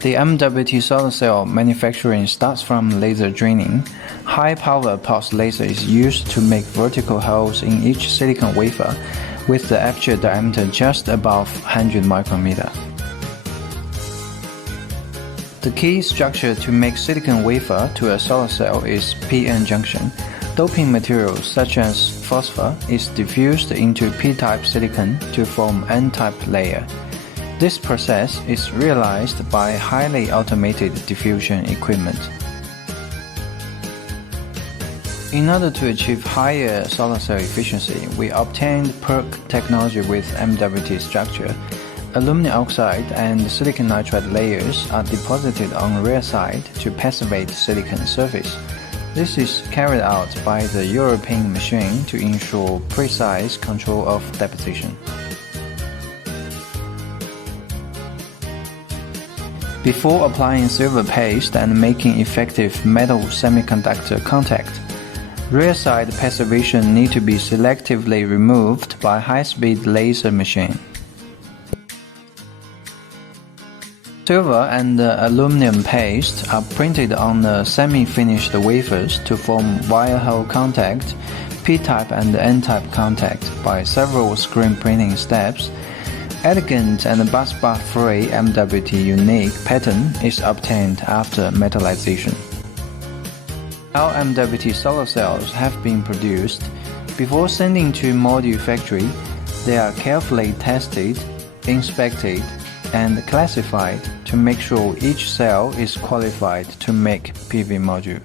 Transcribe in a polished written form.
The MWT solar cell manufacturing starts from laser draining. High-power pulse laser is used to make vertical holes in each silicon wafer with the aperture diameter just above 100 micrometer. The key structure to make silicon wafer to a solar cell is p-n junction. Doping materials such as phosphor is diffused into p-type silicon to form n-type layer. This process is realized by highly automated diffusion equipment. In order to achieve higher solar cell efficiency, we obtained PERC technology with MWT structure. Aluminum oxide and silicon nitride layers are deposited on rear side to passivate silicon surface. This is carried out by the European machine to ensure precise control of deposition. Before applying silver paste and making effective metal semiconductor contact, rear side passivation need to be selectively removed by high-speed laser machine. Silver and aluminum paste are printed on the semi-finished wafers to form wire hole contact, P-type and N-type contact by several screen printing steps. Elegant and busbar-free MWT unique pattern is obtained after metallization. Our MWT solar cells have been produced. Before sending to module factory, they are carefully tested, inspected, and classified to make sure each cell is qualified to make PV module.